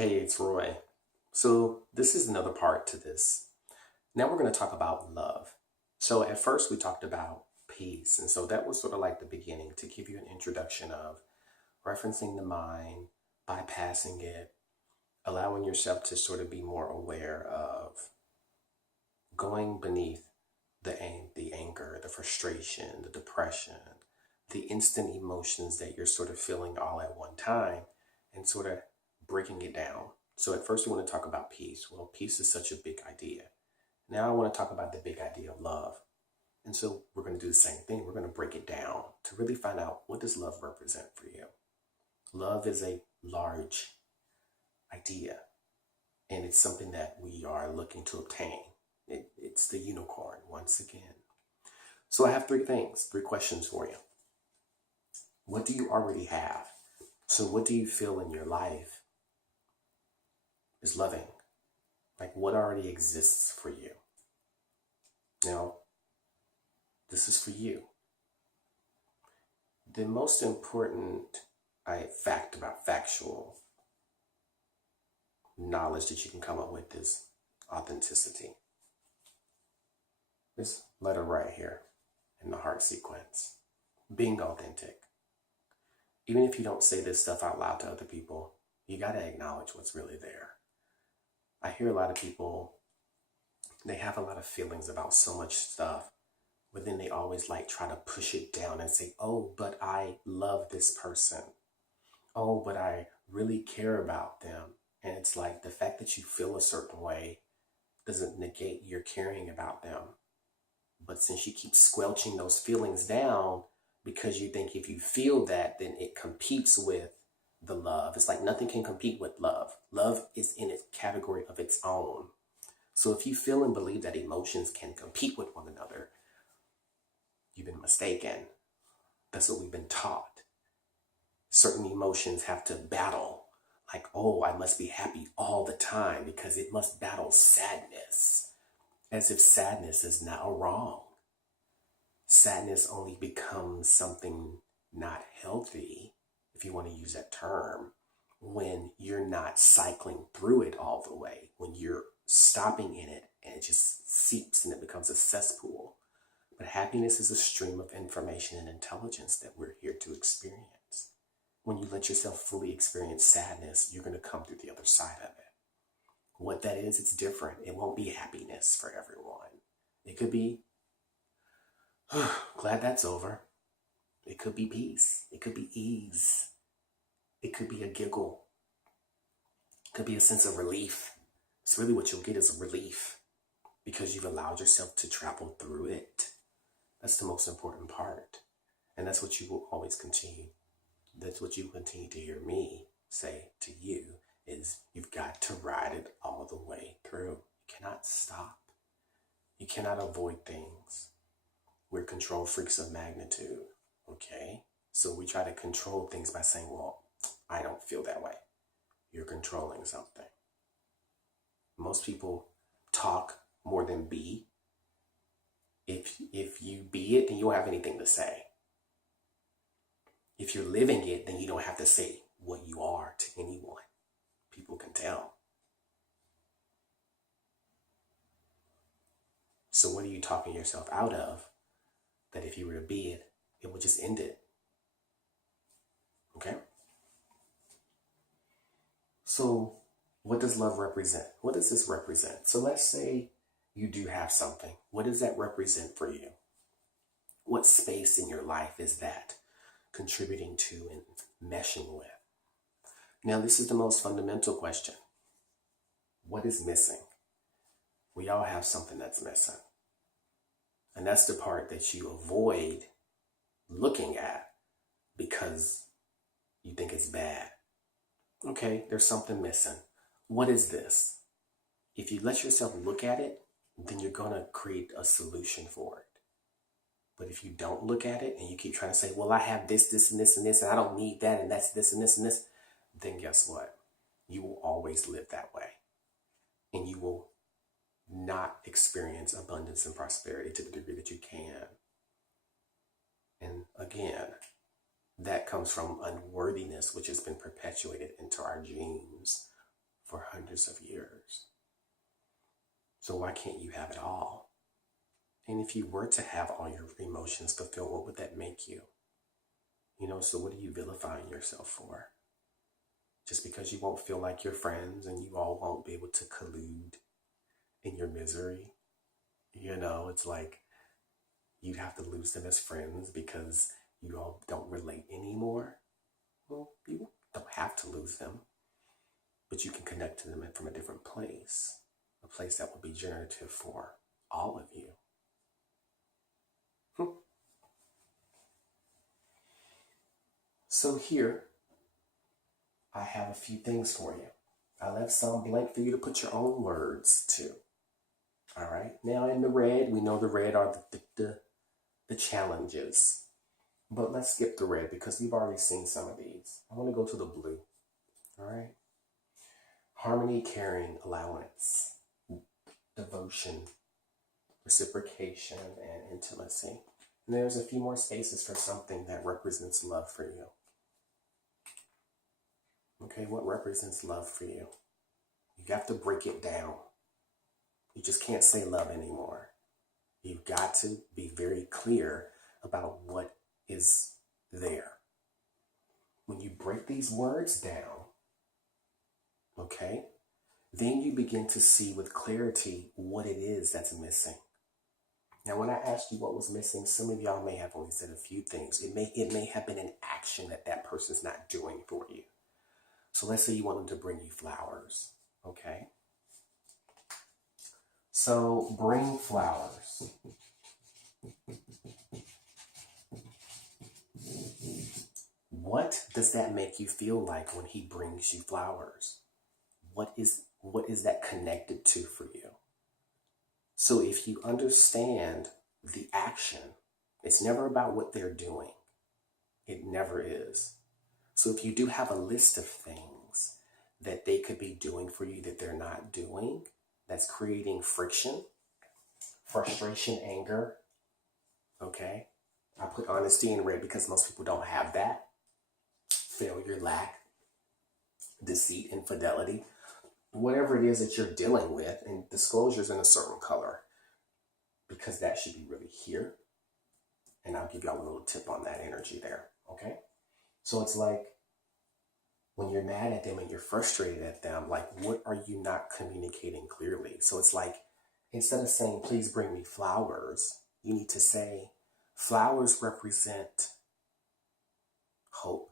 Hey, it's Roy. So, this is another part to this. Now we're going to talk about love. So, at first, we talked about peace. And so, that was sort of like the beginning to give you an introduction of referencing the mind, bypassing it, allowing yourself to sort of be more aware of going beneath the anger, the frustration, the depression, the instant emotions that you're sort of feeling all at one time and sort of breaking it down. So at first we want to talk about peace. Well, peace is such a big idea. Now I want to talk about the big idea of love. And so we're going to do the same thing. We're going to break it down to really find out, what does love represent for you? Love is a large idea, and it's something that we are looking to obtain. It's the unicorn once again. So I have three questions for you. What do you already have? So what do you feel in your life is loving? Like, what already exists for you? Now, this is for you. The most important fact about factual knowledge that you can come up with is authenticity. This letter right here in the heart sequence. Being authentic. Even if you don't say this stuff out loud to other people, you got to acknowledge what's really there. I hear a lot of people, they have a lot of feelings about so much stuff, but then they always like try to push it down and say, oh, but I love this person. Oh, but I really care about them. And it's like, the fact that you feel a certain way doesn't negate your caring about them. But since you keep squelching those feelings down because you think if you feel that, then it competes with the love. It's like nothing can compete with love. Love is in a category of its own. So if you feel and believe that emotions can compete with one another, you've been mistaken. That's what we've been taught. Certain emotions have to battle. Like, oh, I must be happy all the time because it must battle sadness. As if sadness is now wrong. Sadness only becomes something not healthy, if you want to use that term, when you're not cycling through it all the way, when you're stopping in it and it just seeps and it becomes a cesspool. But happiness is a stream of information and intelligence that we're here to experience. When you let yourself fully experience sadness, you're going to come through the other side of it. What that is, it's different. It won't be happiness for everyone. It could be, glad that's over. It could be peace. It could be ease. It could be a giggle. It could be a sense of relief. It's really what you'll get is a relief because you've allowed yourself to travel through it. That's the most important part. And that's what you will always continue. That's what you continue to hear me say to you is you've got to ride it all the way through. You cannot stop. You cannot avoid things. We're control freaks of magnitude, okay? So we try to control things by saying, well, I don't feel that way. You're controlling something. Most people talk more than be. If you be it, then you don't have anything to say. If you're living it, then you don't have to say what you are to anyone. People can tell. So what are you talking yourself out of that if you were to be it, it would just end it? Okay? So what does love represent? What does this represent? So let's say you do have something. What does that represent for you? What space in your life is that contributing to and meshing with? Now, this is the most fundamental question. What is missing? We all have something that's missing. And that's the part that you avoid looking at because you think it's bad. Okay, there's something missing. What is this? If you let yourself look at it, then you're going to create a solution for it. But if you don't look at it and you keep trying to say, well, I have this, this, and this, and this, and I don't need that, and that's this, and this, and this, then guess what? You will always live that way. And you will not experience abundance and prosperity to the degree that you can. And again, that comes from unworthiness, which has been perpetuated into our genes So why can't you have it all? And if you were to have all your emotions fulfilled, what would that make you? So what are you vilifying yourself for? Just because you won't feel like your friends and you all won't be able to collude in your misery? It's like you'd have to lose them as friends because you all don't relate anymore. Well, you don't have to lose them, but you can connect to them from a different place, a place that will be generative for all of you. So here, I have a few things for you. I left some blank for you to put your own words to. All right. Now in the red, we know the red are the challenges. But let's skip the red because we've already seen some of these. I want to go to the blue. All right. Harmony, caring, allowance, devotion, reciprocation, and intimacy. And there's a few more spaces for something that represents love for you. Okay, what represents love for you? You have to break it down. You just can't say love anymore. You've got to be very clear about what is there. When you break these words down, okay, then you begin to see with clarity what it is that's missing. Now, when I asked you what was missing, some of y'all may have only said a few things. It may have been an action that person's not doing for you. So let's say you want them to bring you flowers, okay? So bring flowers. What does that make you feel like when he brings you flowers? What is that connected to for you? So if you understand the action, it's never about what they're doing. It never is. So if you do have a list of things that they could be doing for you that they're not doing, that's creating friction, frustration, anger, okay? I put honesty in red because most people don't have that. Failure, lack, deceit, infidelity, whatever it is that you're dealing with, and disclosure's in a certain color because that should be really here. And I'll give y'all a little tip on that energy there, okay? So it's like when you're mad at them and you're frustrated at them, like what are you not communicating clearly? So it's like instead of saying, please bring me flowers, you need to say, flowers represent hope.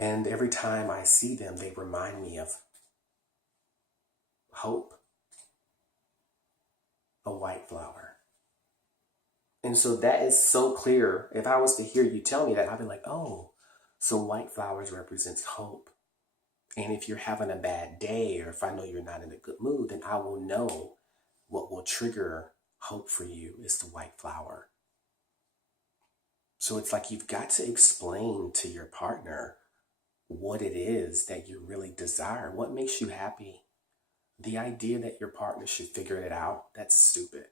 And every time I see them, they remind me of hope, a white flower. And so that is so clear. If I was to hear you tell me that, I'd be like, oh, so white flowers represents hope. And if you're having a bad day, or if I know you're not in a good mood, then I will know what will trigger hope for you is the white flower. So it's like you've got to explain to your partner what it is that you really desire. What makes you happy? The idea that your partner should figure it out, that's stupid.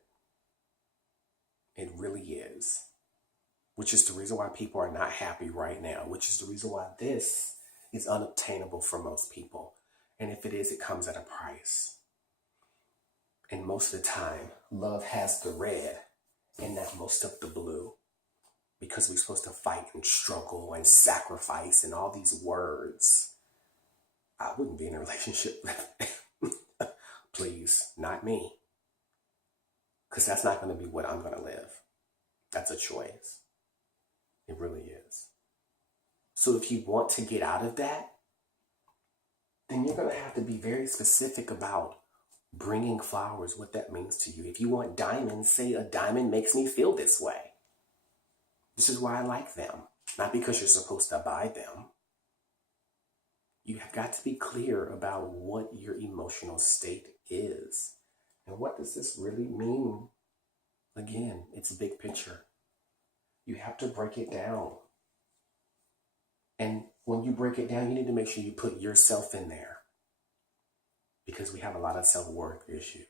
It really is. Which is the reason why people are not happy right now. Which is the reason why this is unobtainable for most people. And if it is, it comes at a price. And most of the time, love has the red and not most of the blue. Because we're supposed to fight and struggle and sacrifice and all these words. I wouldn't be in a relationship. Please, not me. Because that's not going to be what I'm going to live. That's a choice. It really is. So if you want to get out of that, then you're going to have to be very specific about bringing flowers, what that means to you. If you want diamonds, say a diamond makes me feel this way. This is why I like them. Not because you're supposed to buy them. You have got to be clear about what your emotional state is. And what does this really mean? Again, it's a big picture. You have to break it down. And when you break it down, you need to make sure you put yourself in there. Because we have a lot of self-worth issues.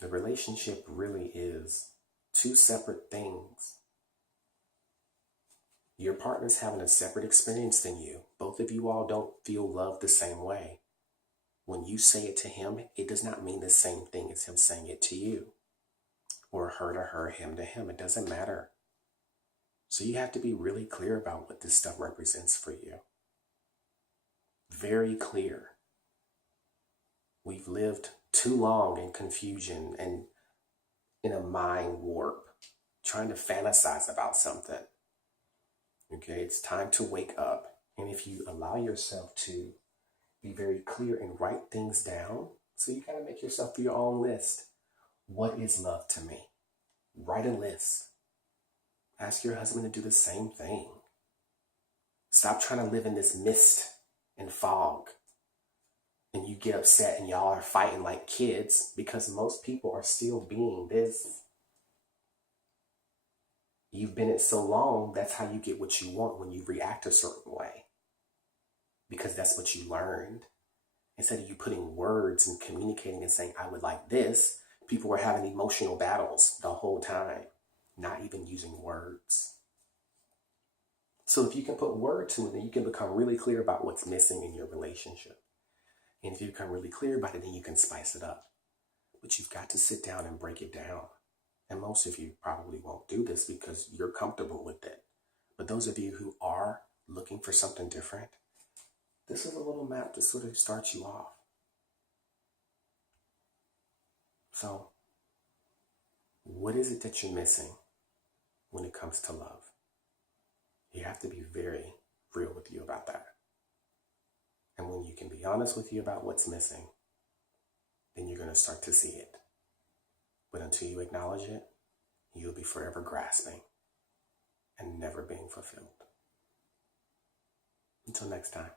The relationship really is two separate things. Your partner's having a separate experience than you. Both of you all don't feel loved the same way. when you say it to him, it does not mean the same thing as him saying it to you, or her to her, him to him. It doesn't matter. So you have to be really clear about what this stuff represents for you. Very clear. We've lived too long in confusion and in a mind warp, trying to fantasize about something. Okay, it's time to wake up. And if you allow yourself to be very clear and write things down, so you gotta make yourself your own list. What is love to me? Write a list. Ask your husband to do the same thing. Stop trying to live in this mist and fog. And you get upset and y'all are fighting like kids because most people are still being this. You've been it so long, that's how you get what you want when you react a certain way. Because that's what you learned. Instead of you putting words and communicating and saying, I would like this, people were having emotional battles the whole time, not even using words. So if you can put word to it, then you can become really clear about what's missing in your relationship. And if you become really clear about it, then you can spice it up. But you've got to sit down and break it down. And most of you probably won't do this because you're comfortable with it. But those of you who are looking for something different, this is a little map to sort of start you off. So, what is it that you're missing when it comes to love? You have to be very real with you about that. And when you can be honest with you about what's missing, then you're going to start to see it. But until you acknowledge it, you'll be forever grasping and never being fulfilled. Until next time.